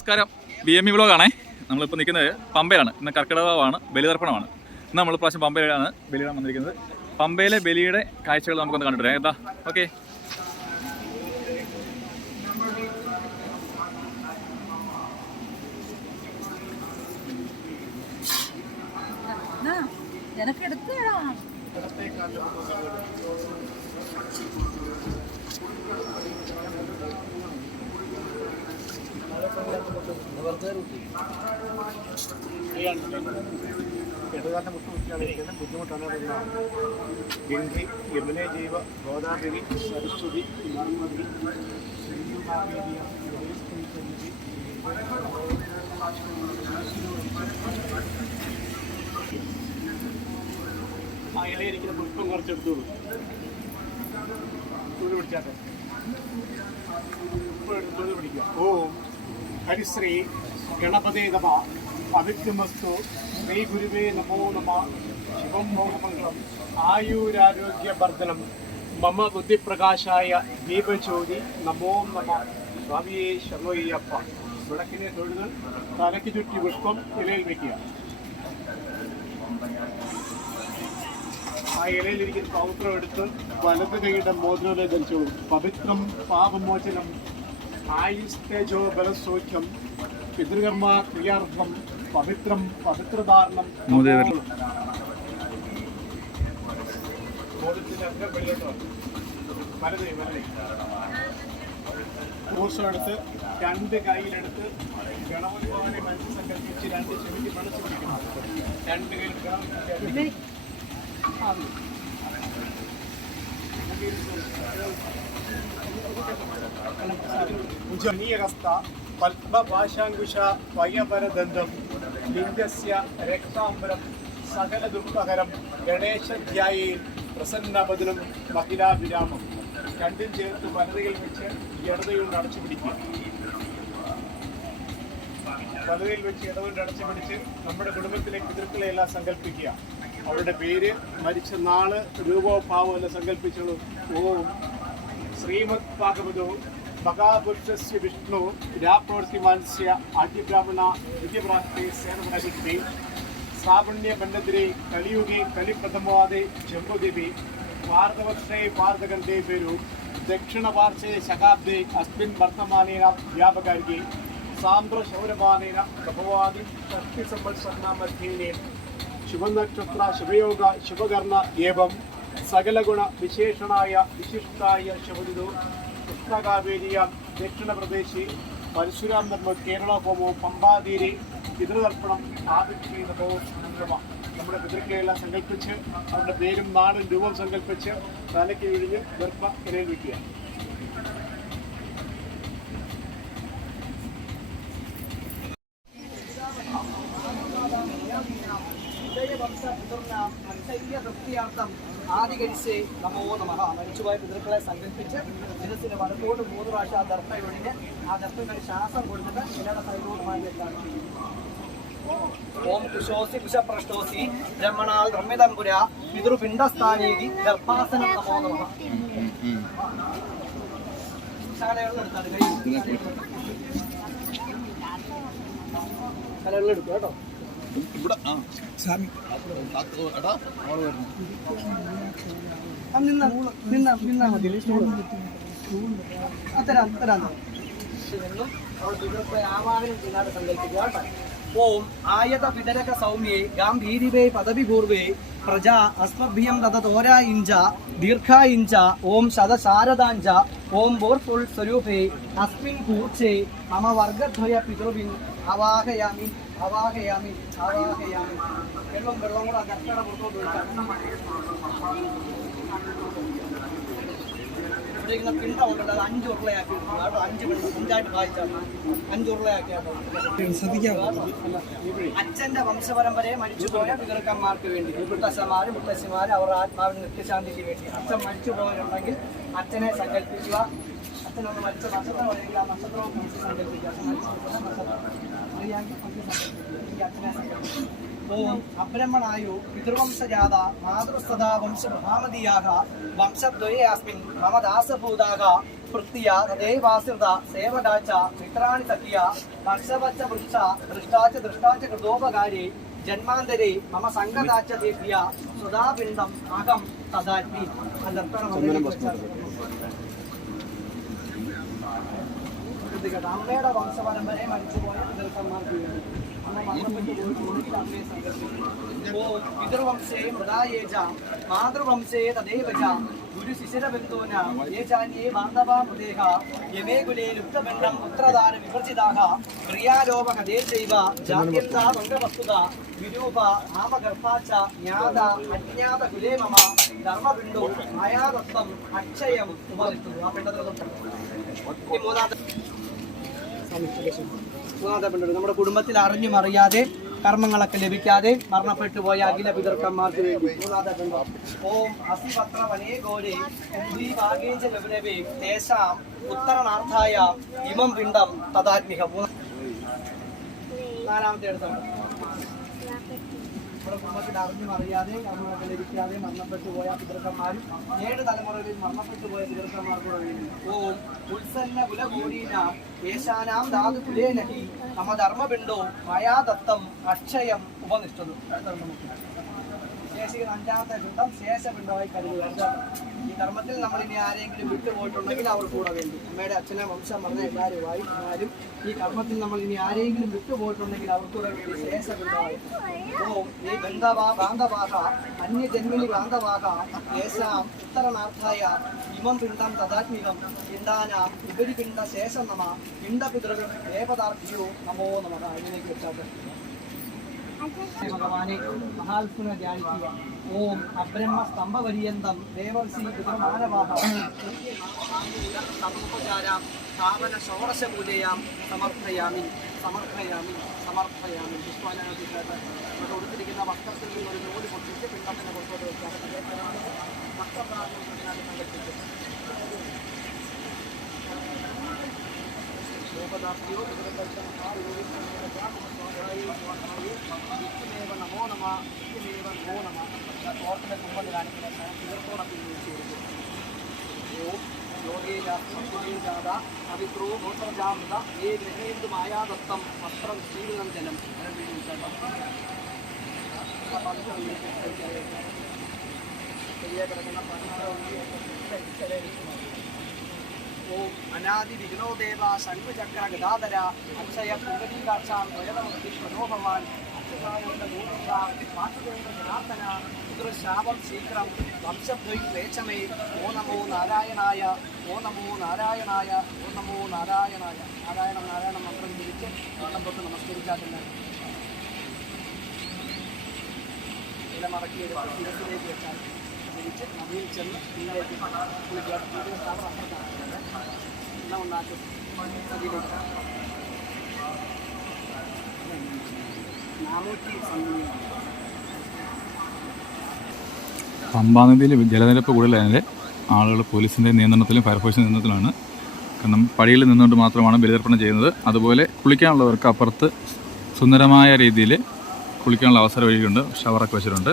നമസ്കാരം. B M E വ്ളോഗാണേ നമ്മളിപ്പോൾ നിൽക്കുന്നത് പമ്പയിലാണ്. ഇന്ന് കർക്കിടകമാണ് ബലിതർപ്പണമാണ്. ഇന്ന് നമ്മൾ പ്രാവശ്യം പമ്പയിലാണ് ബലിയിടാൻ വന്നിരിക്കുന്നത്. പമ്പയിലെ ബലിയുടെ കാഴ്ചകൾ നമുക്കൊന്ന് കണ്ടിട്ട്. എന്താ ഓക്കെ. നിനക്ക് എടുക്കടാ എട്ടുകാരന്റെ മുട്ട് കുത്തിയാളിരിക്കുന്ന ബുദ്ധിമുട്ടാണ് ഗംഗി യമുന ജീവ ഗോദാവരി സരസ്വതി നർമ്മദി ആ ഇലയിരിക്കുന്ന പുഷ്പം കുറച്ചെടുത്തോളൂ തുണി പിടിച്ചാട്ടെ ഉപ്പ് എടുത്തോളൂ പിടിക്കുക ഓം. ഹരിശ്രീ ഗണപതേ നമ പവിത്രമസ്തു ശ്രീ ഗുരുവേ നമോ നമ ശിവം മോഹമംഗളം ആയുരാരോഗ്യവർദ്ധനം മമ ബുദ്ധിപ്രകാശായ ദീപജ്യോതി നമോ നമ. സ്വാമിയെ ശർവയ്യപ്പ വിളക്കിനെ തൊഴുത് തലയ്ക്ക് ചുറ്റി പുഷ്പം ഇലയിൽ വയ്ക്കുക ആ ഇലയിലിരിക്കുന്ന പൗത്രം എടുത്ത് വലത് കൈയുടെ മോതിരോലെ ധരിച്ചു പവിത്രം പാപമോചനം ആയുസ്തേജോ ബലസൗഖ്യം പിതൃകർമ്മ ക്രിയാർത്ഥം പവിത്രം പവിത്രധാരണം മൂദേവരിൽ. മോതിരത്തിന്റെ അഗ്രം വെളിയിലോട്ട് വരണം. വലത് കൈ, വലത് കൈ. ക്രൂശം എടുത്ത് രണ്ട് കൈയിലെടുത്ത് ഗണപതിഭവനെ മനസ്സ് സങ്കല്പിച്ച് രണ്ട് ചെവിക്ക് മനസ്സ് പിടിക്കണം രണ്ട് കൈയിൽ ഗണവന്മാരെ ഉജനീയഹസ്ത പത്മഭാഷാങ്കുശ വയപരദന്തം ലിംഗസ്യ രക്താംബരം സകല ദുഃഖകരം ഗണേശധ്യായയിൽ പ്രസന്നപദനം മഹിളാവിരാമം. രണ്ടും ചേർത്ത് വലതയിൽ വെച്ച് ഇടതയുണ്ട് അടച്ചു പിടിക്കുക. വലതയിൽ വെച്ച് ഇടതുകൊണ്ട് അടച്ചു പിടിച്ച് നമ്മുടെ കുടുംബത്തിലെ പിതൃക്കളെ എല്ലാം സങ്കല്പിക്കുക. അവരുടെ പേര് മരിച്ച നാൾ രൂപോ ഭാവോ എല്ലാം സങ്കല്പിച്ചോളൂ. ഓം ശ്രീമദ് ഭാഗവതോ മഹാപുരുഷസ്യ വിഷ്ണു രാപ്രവർത്തിമാൻസ്യ ആദ്യബ്രാഹ്മണ വിദ്യപ്രാപ്തി സേനമനകുട്ടി ശ്രാവണ്യ ബന്ധത്തിരെ കലിയുഗെ കലിപ്രഥമവാദെ ജംബുദേവി ഭാരതവർഷേ ഭാരതകണ്ഠേ പേരു ദക്ഷിണപാർശ്വേ ശകാബ്ദേ അസ്മിൻ വർത്തമാനേന വ്യാപകാരികെ സാന്ദ്രശൗരമാനേന പ്രഭവാദി ഷഷ്ടി സംവത്സരണമധ്യേനേ ശുഭനക്ഷത്ര ശുഭയോഗ ശുഭകർണ ഏവം. സകലഗുണ വിശേഷണായ വിശിഷ്ടായ ശബരിതു കൃഷ്ണകാവേരിയ ദക്ഷിണപ്രദേശി പരശുരാം ധർമ്മ കേരള ഹോമവും പമ്പാതീരെ പിതൃതർപ്പണം ആദിക്ഷീതമോ സംഗമ നമ്മുടെ പിതൃക്കയെല്ലാം സങ്കല്പിച്ച് അവരുടെ പേരും നാടും രൂപം സങ്കല്പിച്ച് തലയ്ക്ക് വിഴിഞ്ഞ് ഗർഭ ഇരയിൽ വയ്ക്കുക ആദികരിച്ച് നമോ നമ. മരിച്ചുപോയ പിതൃക്കളെ സങ്കല്പിച്ച് മനസ്സിന് വലത്തോട് മൂന്ന് പ്രാവശ്യം ആ ദർഭ ആ ദർഭത്തിന് ശ്വാസം കൊടുത്തിട്ട് ഓം കുശോസി കുശപ്രഷ്ടോസി ബ്രഹ്മണാൽ ബ്രഹ്മിതംപുര പിതൃപിണ്ഡസ്ഥാനീതി ഗർഭാസന നമോ കേട്ടോ ആ, നിന്നാ നിന്നാ നിന്നാ മതി. അത്തരാ അത്തരാ ആവാഹനം ചെയ്യാതെ സങ്കല്പിക്കുക കേട്ടോ. ഓം ആയത പിതരക സൗമ്യേ ഗാംഭീരിവേ പദവിപൂർവേ പ്രജ അസ്മഭ്യം തതോരാ ഇഞ്ച ദീർഘ ഇഞ്ച ഓം ശതശാരദാഞ്ച ഓം ബോർഫുൾ സ്വരൂപേ അസ്മിൻ കൂർച്ചേ മമ വർഗദ്വയ പിതൃവിൻ അവാഹയാമി അവാഹയാമി അവാഹയാമി വെള്ളം വെള്ളം കൂടെ കർക്കട പുറത്തോട്ട് ഇവിടെ ഇങ്ങനെ പിണ്ട ഉണ്ടല്ലോ അത് അഞ്ച് ഉരുളയാക്കി കേട്ടോ അഞ്ച് പിണ്ട. അഞ്ചായിട്ട് വായിച്ചാണ് അഞ്ച് ഉരുളയാക്കിയാട്ടോ അച്ഛന്റെ വംശപരമ്പരയെ മരിച്ചുപോയ പിതൃക്കന്മാർക്ക് വേണ്ടി മുത്തശ്ശന്മാര് മുത്തശ്ശിമാര് അവരുടെ ആത്മാവിന് നിത്യശാന്തിക്ക് വേണ്ടി അച്ഛൻ മരിച്ചുപോയവരുണ്ടെങ്കിൽ അച്ഛനെ സങ്കല്പിക്കുക അച്ഛനൊന്ന് മരിച്ച നക്ഷത്രം അല്ലെങ്കിൽ ആ നക്ഷത്രവും കുറിച്ച് സങ്കല്പിക്കുക മരിച്ചിരിക്കുന്ന നക്ഷത്രം. അറിയാമെങ്കിൽ നമുക്ക് സങ്കല്പിക്കുക അച്ഛനെ സങ്കല്പിക്കുക ഓം അബ്രഹ്മണായു പിതൃവംശജാത മാതൃസദാ വംശ മഹാമതീയാഹ വംശദ്വയേ അസ്മിൻ മമ ദാസഭൂതാക പൃഥ്വിയ തദേവാശ്രിത സേവകാച്ച മിത്രാണി സഖിയ വർഷവച്ച വൃക്ഷ ദൃഷ്ടാച്ച ദൃഷ്ടാച്ച കൃതോപകാരി ജന്മാന്തരെ മമ സംഗതാച്ച ദേവ്യ സുധാപിണ്ഡം അഹം തദാത്മി. ശ്രദ്ധിക്കട്ടെ. അമ്മയുടെ വംശപരമ്പരയെ മരിച്ചുപോയ പിതൃക്കന്മാർക്ക് വേണ്ടി അമ്മ മരണപ്പെട്ടു പോയിട്ടുണ്ടെങ്കിൽ അമ്മയെ സങ്കല്പിക്കും ഓ പിതൃവംശേ മൃതായേജ മാതൃവംശയെ തദേവജ ഗുരു ശിശിരബന്ധൂന യേ ചാന്യേ ബാന്ധവാ മൃദേഹ യമേ കുലേ ലുപ്തബന്ധം പുത്രദാന വിവർജിതാഹ ക്രിയാലോപകതേ ചൈവ ജാത്യന്താ വംഗവസ്തുത വിരൂപ ആമഗർഭാച്ച ജ്ഞാത അജ്ഞാത കുലേ മമ ധർമ്മബിന്ദു മായാദത്തം അക്ഷയം ഉപനിട്ടു ആ ഈ മൂന്നാമത്തെ മൂന്നാമത്തെ നമ്മുടെ കുടുംബത്തിൽ അറിഞ്ഞും അറിയാതെ കർമ്മങ്ങളൊക്കെ ലഭിക്കാതെ മരണപ്പെട്ടു പോയ അഖില പിതൃക്കന്മാർക്ക് വേണ്ടി. ഓം ഇമം നാലാമത്തെ എടുത്താണ് നമ്മുടെ കുടുംബത്തിൽ അറിഞ്ഞും അറിയാതെ കർമ്മങ്ങളൊക്കെ ലഭിക്കാതെ മരണപ്പെട്ടു പോയ പിതൃക്കന്മാരും ഏഴ് തലമുറകളിൽ മരണപ്പെട്ടു പോയ പിതൃക്കന്മാർക്കൂടെ വേണ്ടി ഓം ഉത്സന്ന ധർമ്മപിണ്ടോ മയാദത്തം അക്ഷയം ഉപനിഷ്ഠതു. ശേഷിക്കുന്ന അഞ്ചാമത്തെ പിണ്ടം ശേഷപിണ്ടമായി കരുതുക? ഈ കർമ്മത്തിൽ നമ്മൾ ഇനി ആരെങ്കിലും വിട്ടുപോയിട്ടുണ്ടെങ്കിൽ അവർ കൂടെ വേണ്ടി. അമ്മയുടെ അച്ഛനെ വംശം പറഞ്ഞ എല്ലാവരുമായി എല്ലാവരും ഈ കർമ്മത്തിൽ നമ്മൾ ഇനി ആരെങ്കിലും വിട്ടുപോയിട്ടുണ്ടെങ്കിൽ അവർ കൂടെ വേണ്ടി ശേഷപിണ്ടമായി ഓം ഈ ബന്ധവാ ബാന്ധവാഹ അന്യജന്മിനി ബാന്ധവാഹ യേശാം ഉത്തരനാർത്ഥായ ഇമം പിണ്ടം തഥാത്മികം പിണ്ടാന ഉപരിപിണ്ട ശേഷം നമ പിണ്ടപിതൃകൾ ദേവതാർഭ്യോ നമോ നമ. ഇതിലേക്ക് വെച്ചാൽ ഭഗവാനെ മഹാത്മന ധ്യാനിക്കുക. ഓം അബ്രഹ്മ സ്തംഭപര്യന്തം ദേവർഷി പിതൃമാനവാഹ തമോപചാരാം പാവന ഷോഡശ പൂജയാം സമർപ്പയാമി സമർപ്പയാമി സമർപ്പയാമി. പുഷ്പാനാഥിക്കാട്ട് ഇവിടെ കൊടുത്തിരിക്കുന്ന വസ്ത്രത്തിൽ നിന്ന് ഒരു നൂൽ പൊട്ടിച്ച് പിണ്ടത്തിന് കൊടുത്തോട്ട് വെച്ചാൽ വസ്ത്രപ്രാർത്ഥന കണ്ടെത്തിച്ചു ോപദാസ്യോ നിത്യമേവ നമോ നമ നിത്യമേവ നമോ നമ. ഓർത്തിനെ കുമ്പത് കാണിക്കുന്ന കൊടുക്കും ഓം യോഗേജാത പവിത്രോ ഗോത്രജാമൃത ഏ ഗ്രഹേന്ദു മായാദത്തം വസ്ത്രം ശീലനം ജലം ശരിയായി കിടക്കുന്ന പതിനാറ് ഓം അനാദി വിഘ്നോദേവ ശംഖുചക്ര ഗതാധര അക്ഷയ പുണ്ടരീകാക്ഷാം ദ്വയതമുക്തി മനോഭവാൻ ശാപം ശീഘ്രം ക്ലേശമേ ഓ നമോ നാരായണായ ഓ നമോ നാരായണായ ഓ നമോ നാരായണായ നാരായണം നാരായണം മന്ത്രം തിരിച്ച് വെള്ളം നമസ്കരിച്ചാൽ തന്നെ. ഇല മടക്കി എടുത്ത് ശിരസിലേക്ക് വെച്ചാൽ തിരിച്ച് നദിയിൽ ചെന്ന് സംഖ്യയാണ് പമ്പാ നദിയിൽ ജലനിരപ്പ് കൂടുതലായതിൽ ആളുകൾ പോലീസിന്റെ നിയന്ത്രണത്തിലും ഫയർഫോഴ്സിന്റെ നിയന്ത്രണത്തിലാണ് കാരണം പടിയിൽ നിന്നുകൊണ്ട് മാത്രമാണ് ബലിതർപ്പണം ചെയ്യുന്നത്. അതുപോലെ കുളിക്കാനുള്ളവർക്ക് അപ്പുറത്ത് സുന്ദരമായ രീതിയിൽ കുളിക്കാനുള്ള അവസരം വഴിയുണ്ട് ഷവറൊക്കെ വെച്ചിട്ടുണ്ട്.